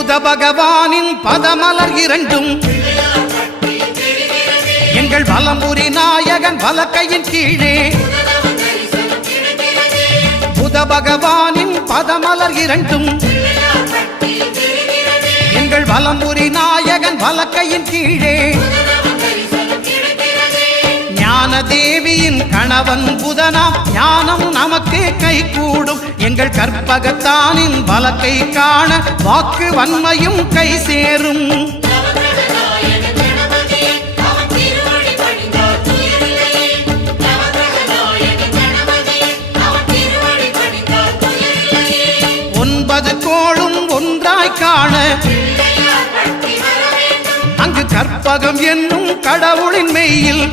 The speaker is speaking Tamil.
புத பகவானின் பதமலர் இரண்டும் எங்கள் வலம்புரி நாயகன் வலக்கையின் கீழே புத பகவானின் பதமலர் இரண்டும் எங்கள் வலம்புரி நாயகன் வலக்கையின் கீழே ஞான தேவியின் கணவன் புதனாம் ஞானம் நமக்கு கை கூடும் எங்கள் கற்பகத்தானின் வலக்கை காண வாக்கு வன்மையும் கை சேரும் ஒன்பது கோளும் ஒன்றாய் காண அங்கு கற்பகம் என்னும் கடவுளின் மெய்யில்